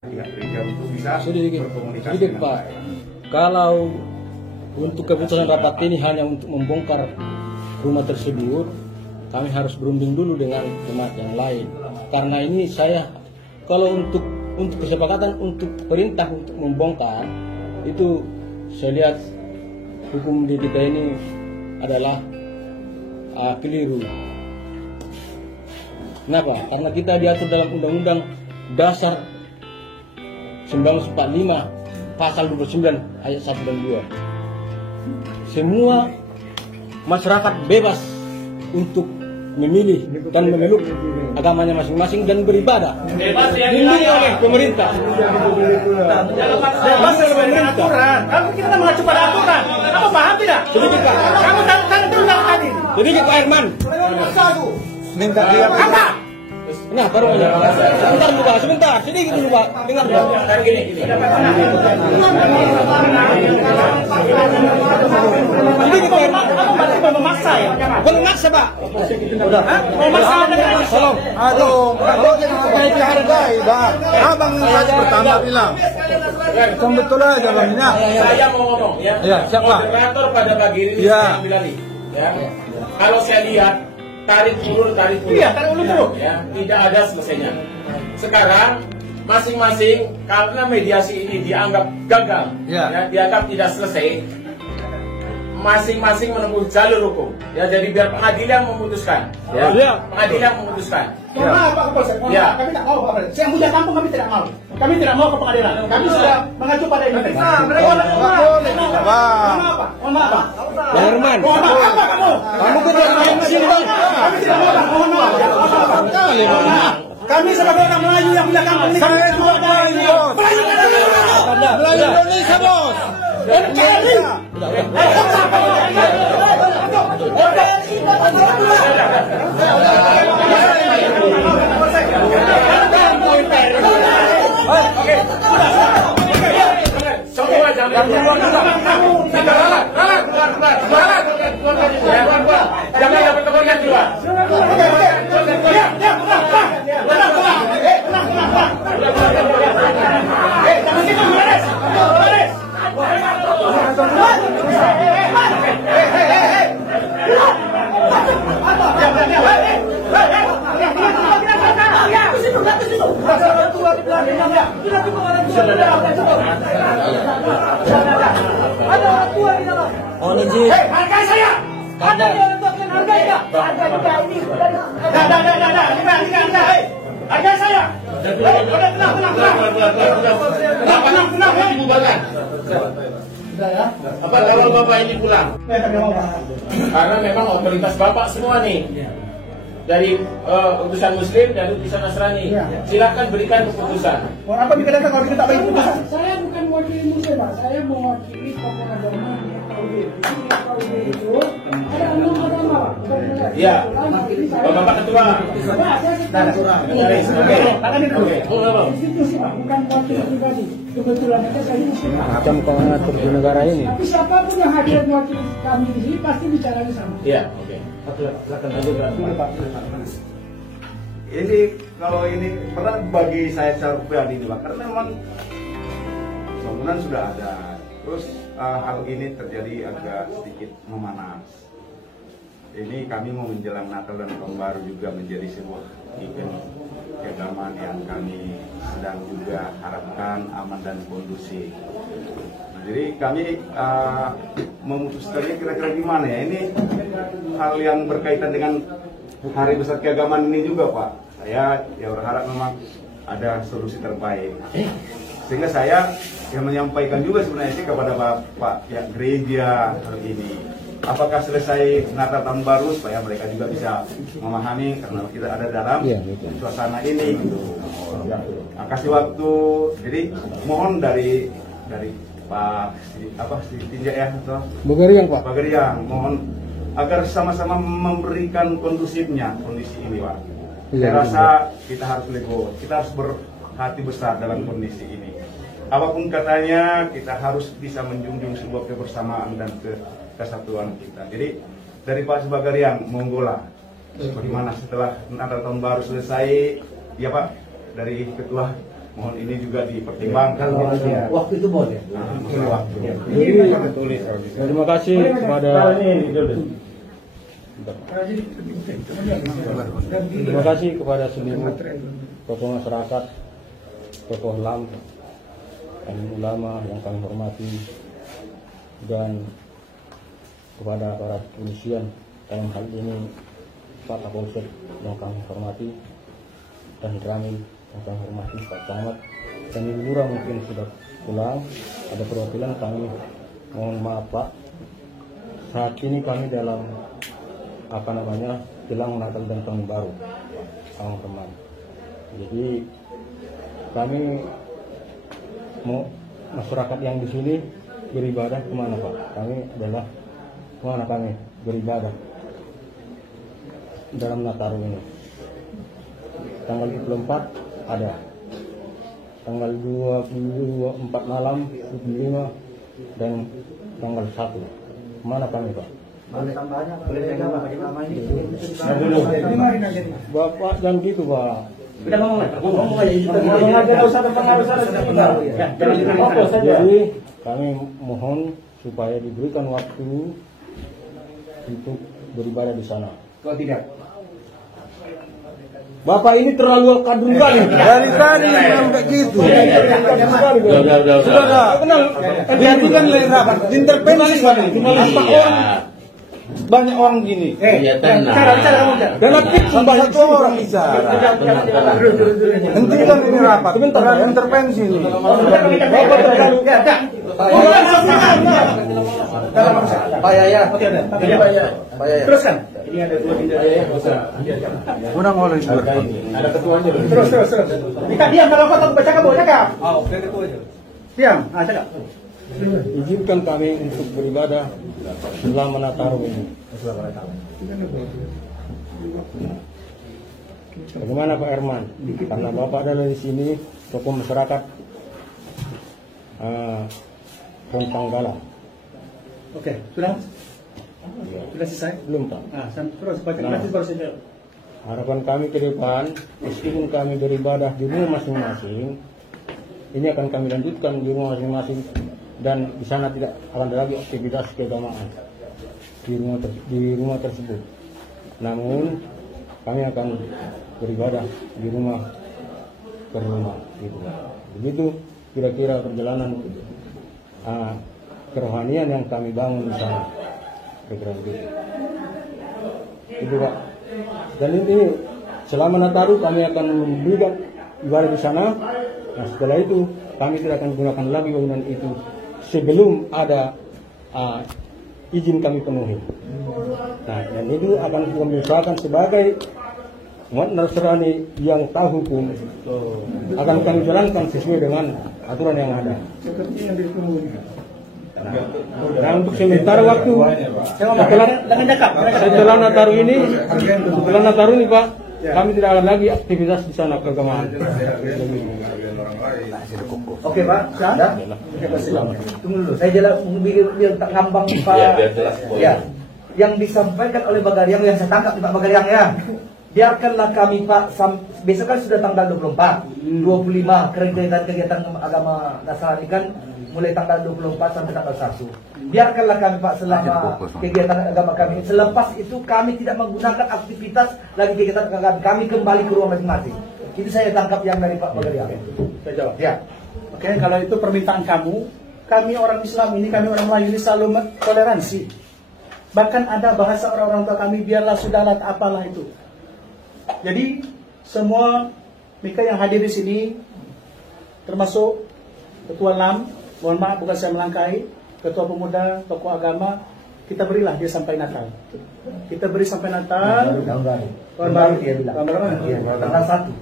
pihak gereja untuk bisa sedikit berkomunikasi dengan Pak. baik. Kalau untuk keputusan rapat ini hanya untuk membongkar rumah tersebut, kami harus berunding dulu dengan jemaat yang lain. Karena ini saya, kalau untuk kesepakatan untuk perintah untuk membongkar itu, saya lihat hukum di kita ini adalah keliru. Kenapa? Karena kita diatur dalam Undang-Undang Dasar 1945 pasal 29 ayat 1 dan 2. Semua masyarakat bebas untuk memilih dan memeluk agamanya masing-masing dan beribadah. Bebas yang Dilindungi oleh pemerintah. Bebas sesuai dengan aturan. Kalau kita kan mengacu pada aturan. Kamu paham tidak? Sedikit Pak. Kamu tanya dulu tadi. Sedikit Pak Herman. Minta dia Apa? Nah, baru aja. Sebentar dulu Pak, sebentar. Sedikit dulu Pak. Dengar Pak. Sedikit Pak Herman. Kamu berarti mau memaksa ya? Bukan memaksa Pak. Udah. Mau memaksa dengan Tolong. aduh, kalau dihargai, Bang. Abang tadi pertama bilang. Yang betul aja Bang. Saya mau ngomong ya. Ya, siapa? Moderator pada pagi ini Ya. saya bilang nih, ya. Kalau saya lihat tarik ulur. Iya, tarik ulur dulu. Ya, tidak ada selesainya. Sekarang masing-masing karena mediasi ini dianggap gagal, Ya. dianggap tidak selesai. Masing-masing menempuh jalur hukum. Ya, jadi biar pengadilan memutuskan. Ya. Pengadilan memutuskan. Mohon maaf Pak Kapolsek, mohon Ya. maaf, kami tak mau Pak Kapolsek. Yang punya kampung kami tidak mau. Kami tidak mau ke pengadilan. Kami sudah mengacu pada ini. Mohon maaf, mohon maaf, mohon maaf, Pak. Pak Herman. Mohon maaf, apa kamu? Kamu ketua main sini Bang. Kami tidak mau, Pak. Mohon maaf. Mohon maaf. Kami sebagai orang Melayu yang punya kampung ini. Saya juga Melayu, Bos. Melayu Indonesia, Bos. Semua jangan jangan dapat kemudian keluar. Oh, izin. Hargai saya! Ada di orang tua yang hargai nggak? Hargai juga ini. Hargai saya! Tenang. Dibubarkan. Apa kalau Bapak ini pulang? Karena memang otoritas Bapak semua nih. Dari utusan Muslim dan utusan Nasrani. Silakan berikan keputusan. Apa kita datang kalau kita tak bagi keputusan? Saya bukan wakil muslim Pak, saya mewakili tokoh agama di KUB. Di KUB itu ada 6 agama Pak. Ya, Bapak Ketua. Institusi Pak, bukan wakil pribadi. Kebetulan aja saya muslim Pak. Macam kau ngatur di negara ini. Tapi siapapun yang hadir mewakili kami di sini pasti bicara sama. Iya, oke. Ini kalau ini berat bagi saya secara pribadi nih Pak, karena memang bangunan sudah ada, terus hal ini terjadi agak sedikit memanas. Ini kami mau menjelang Natal dan Tahun Baru juga menjadi sebuah event keagamaan yang kami sedang juga harapkan aman dan kondusif. Nah, jadi kami memutuskannya kira-kira gimana ya, ini hal yang berkaitan dengan Hari Besar Keagamaan ini juga Pak. Saya ya berharap memang ada solusi terbaik. Sehingga saya yang menyampaikan juga sebenarnya sih kepada Bapak pihak gereja hari ini. Apakah selesai Natal Tahun Baru supaya mereka juga bisa memahami karena kita ada dalam suasana ini gitu. Nah, kasih waktu. Jadi mohon dari Pak Tinjak ya atau Bagariang Pak. Bagariang, mohon agar sama-sama memberikan kondusifnya kondisi ini Pak. Saya rasa kita harus legowo, kita harus berhati besar dalam kondisi ini. Apapun katanya, kita harus bisa menjunjung sebuah kebersamaan dan kesatuan kita. Jadi dari Pak Bagariang, monggolah. Bagaimana setelah Natal Tahun Baru selesai, ya Pak, dari Ketua mohon ini juga dipertimbangkan. Waktu itu boleh. Waktu. Jadi terima kasih kepada terima kasih kepada seluruh tokoh masyarakat, tokoh LAM, dan ulama yang kami hormati, dan kepada para kepolisian dalam hal ini Pak Kapolsek yang kami hormati, dan Ramil yang kami hormati, Pak Camat dan Ibu Lurah mungkin sudah pulang. Ada perwakilan kami mohon maaf Pak. Saat ini kami dalam jelang Natal dan Tahun Baru, teman-teman. Jadi kami mau masyarakat yang di sini beribadah kemana Pak? Kami adalah kemana kami beribadah dalam Nataru ini? Tanggal 24 ada, tanggal 24 malam, 25 dan tanggal 1. Mana kami Pak? Bapak jangan gitu Pak. Jadi kami mohon supaya diberikan waktu untuk beribadah di sana. Kalau tidak, Bapak ini terlalu kadung kali. Dari tadi sampai gitu. Sudah kenal. Ini kan lagi rapat. Intervensi apa orang? Banyak orang gini. Dan Sampai satu orang bicara. Hentikan ini rapat. Sebentar, intervensi ini. Bapak terlalu. Pak Yaya. Teruskan. Undang oleh Ada ketuanya loh. Terus. Kita diam kalau kau tak baca kamu cakap. Diam, cakap. Izinkan kami untuk beribadah selama Nataru ini. Bagaimana Pak Herman? Karena Bapak ada di sini, tokoh masyarakat Rontanggala. Oke, sudah selesai? Belum Pak. Terus baca nanti baru saya. Harapan kami ke depan, meskipun kami beribadah di rumah masing-masing, ini akan kami lanjutkan di rumah masing-masing, dan di sana tidak akan ada lagi aktivitas keagamaan di rumah tersebut. Namun kami akan beribadah di rumah per rumah gitu. Begitu kira-kira perjalanan kerohanian yang kami bangun di sana. Kira-kira begitu. Itu Pak. Dan ini selama Nataru kami akan memberikan ibadah di sana. Nah setelah itu kami tidak akan gunakan lagi bangunan itu sebelum ada izin kami penuhi. Nah dan itu akan kami usahakan sebagai umat Nasrani yang tahu hukum, akan kami jalankan sesuai dengan aturan yang ada. Nah untuk sementara waktu setelah Nataru ini Pak, kami tidak akan lagi aktivitas di sana keagamaan. Oke Pak, sudah? Tunggu dulu, saya jelas biar tak ngambang Pak. Ya, yang disampaikan oleh Bagariang yang saya tangkap Pak Bagariang ya. Biarkanlah kami Pak, besok kan sudah tanggal 24, 25 kegiatan agama Nasrani kan mulai tanggal 24 sampai tanggal 1. Biarkanlah kami Pak selama kegiatan agama kami. Selepas itu kami tidak menggunakan aktivitas lagi kegiatan agama kami kembali ke rumah masing-masing. Itu saya tangkap yang dari Pak Bagariang. Saya jawab. Ya. Oke, kalau itu permintaan kamu, kami orang Islam ini, kami orang Melayu ini selalu toleransi. Bahkan ada bahasa orang-orang tua kami, biarlah sudahlah apalah itu. Jadi semua mereka yang hadir di sini, termasuk Ketua LAM, mohon maaf bukan saya melangkahi, Ketua Pemuda, tokoh agama, kita berilah dia sampai Natal. Kita beri sampai Natal. Tahun baru dia bilang. Tanggal 1.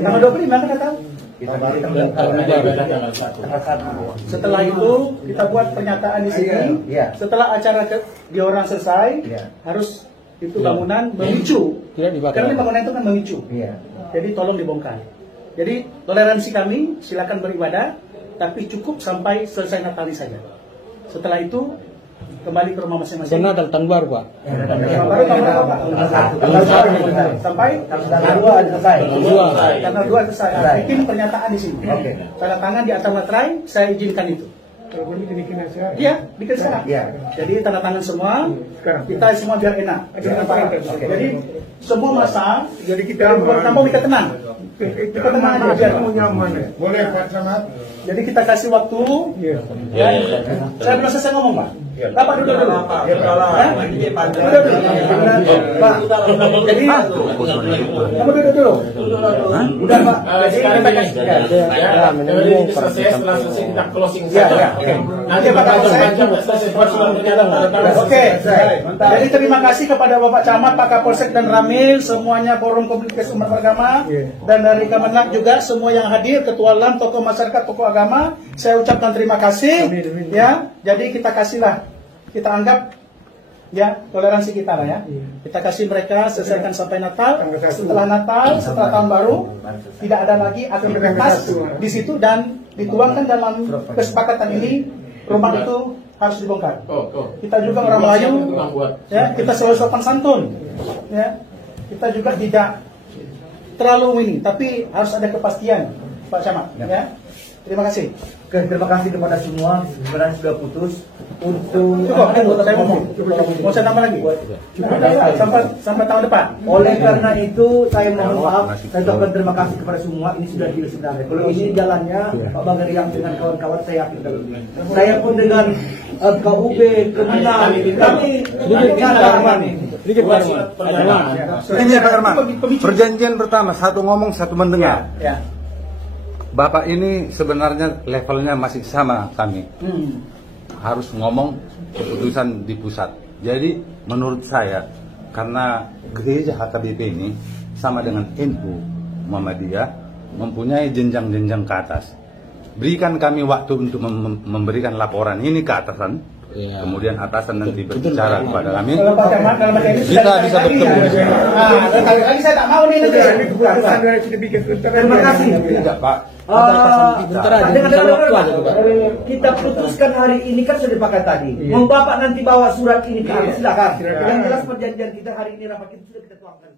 Tanggal 25 kan Natal? Kita beri tanggal 1. Setelah itu kita buat pernyataan di sini. Setelah acara di orang selesai, harus itu bangunan memicu. Karena bangunan itu kan memicu. Jadi tolong dibongkar. Jadi toleransi kami, silakan beribadah, tapi cukup sampai selesai Natal saja. Setelah itu kembali ke rumah masing-masing. Karena ada tahun baru Pak. Baru tanggal 1 sampai tanggal 2 selesai. Tanggal 2 selesai. Bikin pernyataan di sini. Oke. Tanda tangan di atas materai, saya izinkan itu. Iya, bikin syarat. Jadi tanda tangan semua. Kita semua biar enak. Jadi semua masa. Jadi kita tamu kita tenang. Kita tenang aja biar nyaman. Boleh Pak Camat. Jadi kita kasih waktu. Ya. Saya belum selesai ngomong Pak. Bapak duduk dulu. Duduk dulu. Pak. Jadi kamu duduk dulu. Udah Pak. Sekarang Jadi kita selesai, setelah selesai kita closing saja. Nanti Bapak selesai Oke. Jadi terima kasih kepada Bapak Camat, Pak Kapolsek dan Ramil, semuanya forum komunikasi umat beragama, dan dari Kemenag juga semua yang hadir, ketua LAM, tokoh masyarakat, tokoh agama. Saya ucapkan terima kasih. Ya, jadi kita kasihlah, kita anggap ya toleransi kita lah ya. Kita kasih mereka selesaikan sampai Natal. Setelah Natal, setelah tahun baru, tidak ada lagi aktivitas di situ dan dituangkan dalam kesepakatan ini rumah itu harus dibongkar. Kita juga orang Melayu, ya kita selalu sopan santun, ya kita juga tidak terlalu ini, tapi harus ada kepastian, Pak Camat. Ya, terima kasih. Terima kasih kepada semua. Sebenarnya sudah putus untuk cukup. Saya ngomong. Mau saya tambah lagi? Sampai tahun depan. Oleh karena itu saya mohon maaf, saya ucapkan terima kasih kepada semua. Ini sudah deal sebenarnya. Kalau ini jalannya Pak Bagariang dengan kawan-kawan saya yakin kalau ini. Saya pun dengan KUB Kemenang kami Sedikit Pak Arman. Ini Pak Arman. Perjanjian pertama, satu ngomong, satu mendengar. Ya. Bapak ini sebenarnya levelnya masih sama kami. Harus ngomong keputusan di pusat. Jadi menurut saya, karena gereja HKBP ini sama dengan NU Muhammadiyah mempunyai jenjang-jenjang ke atas. Berikan kami waktu untuk memberikan laporan ini ke atasan. Kemudian atasan nanti berbicara kepada kami. Kita bisa bertemu di sini. Kali lagi saya tak mau nih nanti. terima kasih. Tidak Pak. Kita putuskan hari ini kan sudah dipakai tadi. Mau Bapak nanti bawa surat ini ke silakan. Yang jelas perjanjian kita hari ini rapat kita sudah kita tuangkan.